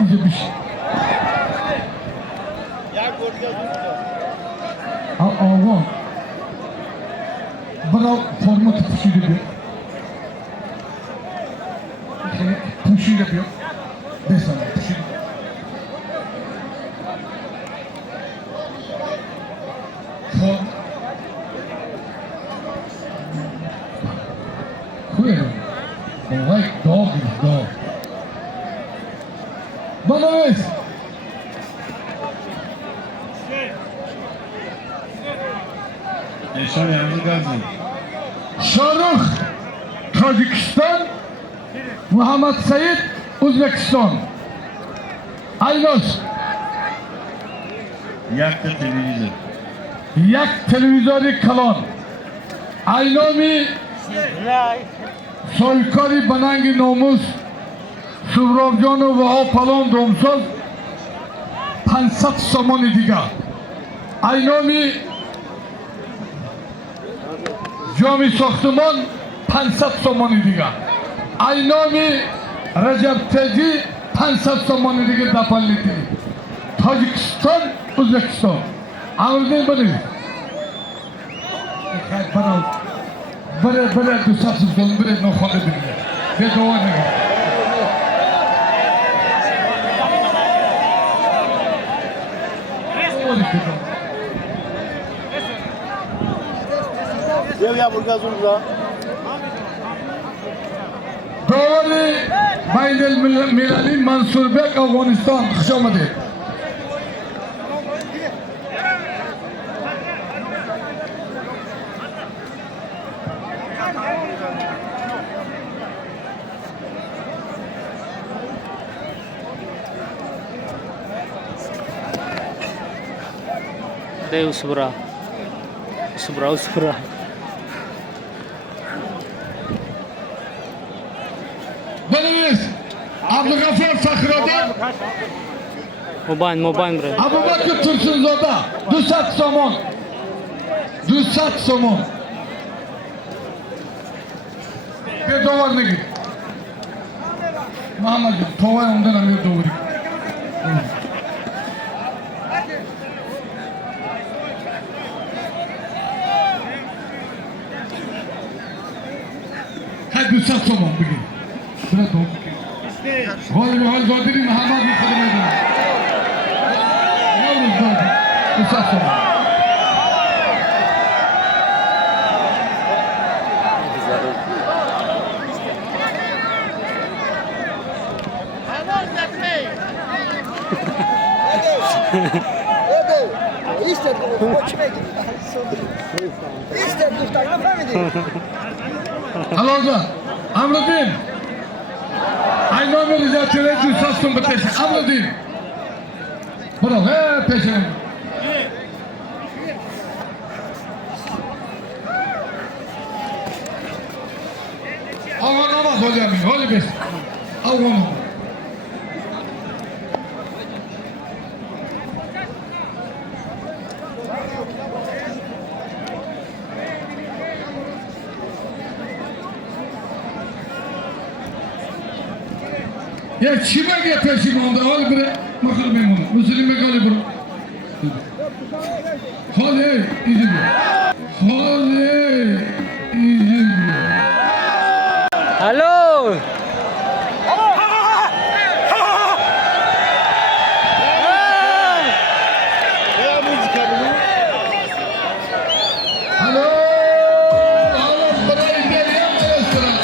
İyice bir şey. Avan. Bana forma tutuşu yapıyor. Tutuşu yapıyor. Besana tutuşu. Form. Koyalım. Olay dog. Bana ver. Eşar Yalnız Gazi. Şarux Tojikiston, Muhammad Said O'zbekiston. Aynos Yakta televizyon. Yak televizori Kalon. Aynomi Soykori Banangi Nomus Suvrovjonov va Palon Domsoz 500 somon diga. Aynomi Jami Soxtumon 500 somon diga. Aynomi Rajab Teji 500 somon diga dapalliti. Tojikiston, O'zbekiston. Amrdan biri. Biri dusasız olun, biri noxoda bildi. Ve dua ne? Devya Burgazur'da. Doğru Baynel Milali Mansurbek Afganistan Xuşamadı. Dei Usbra. Birimiz Abdug'afar Fakhroddin, Mobayn bre. Abu Bakr Tursunzoda 200 somon. 200 somon. Bir dolar ne git? Muhammed'im, tovar ondan alıyor doğru. Hadi 200 somon bugün. Biraz doğru. Hal Godri Muhammed bir kadın edin. Ne olur doğru. 200 somon. Aloza, Amruddin. Aynomi Riza Tele 200 so'm bitasi. Amruddin. Bravo, peşin. Afg'on olmaz hocam, ho'li bes. Afg'on olmaz. Ya kime peşim oldu? Al bre, makul memnun. Müslüme kalı bro. Hadi, izin ver. Hadi, izin ver. Hello. Alo, alo, buraya geliyor restoran.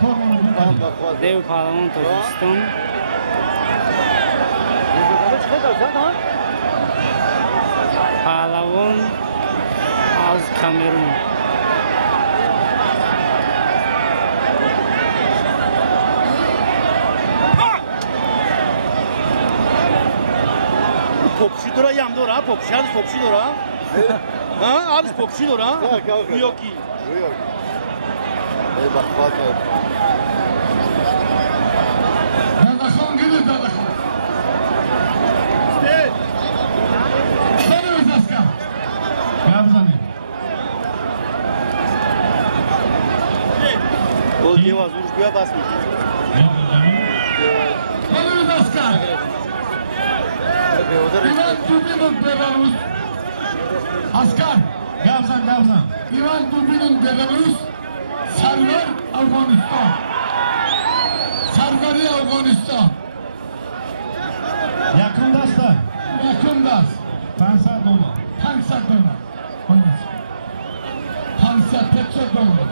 Korkmanız Tamam yok. bak bak. Dev Palavan Tojikiston. Palavan az Kamerun. Popçu dora yam dora, popçu az popçu dora. Ha, az popçu dora. Yok ki. Yok. Ey bak bak. Dadaşon gidin dadaşon. Sana özaska. Gavzani. O deva zuruşkuya basmış. Sana özaska. İvan Dubin'in Belarus. Askar. Gavzan, Gavzan. İvan Dubin'in Belarus. Sarvar Afganistan. Sarvari Afganistan. Yakındaslar. Yakındas. Pansar dolar. Pansa dolar. Hangisi? Pansa petro dolar.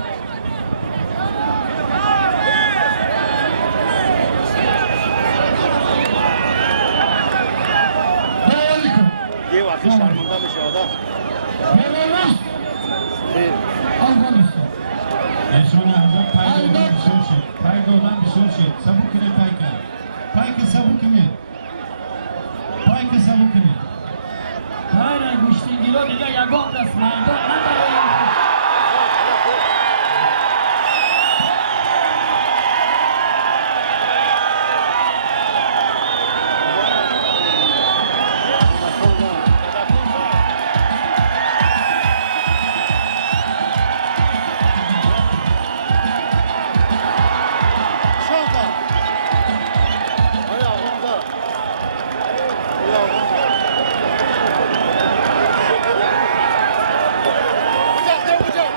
Harika. Deva ki şarmındamış ada. Belarus. Afganistan. Eşona hazır Taydo'dan bir soru şey. Taydo'dan bir soru şey. Sabukine Payka. Payka Sabukine. Payka Sabukine. Hayır, guştingilo دیگه یگان دست مردم نداره. Şanka. Hay ağında. Hay ağında. Bıçak ne bıçak?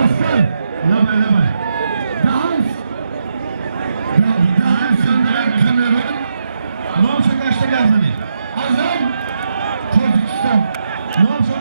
Askar. Labay labay. Dans. Dans söndüren Kamerun. Ne olsa kaçta Gavzani? Azam. Tacikistan. Ne olsa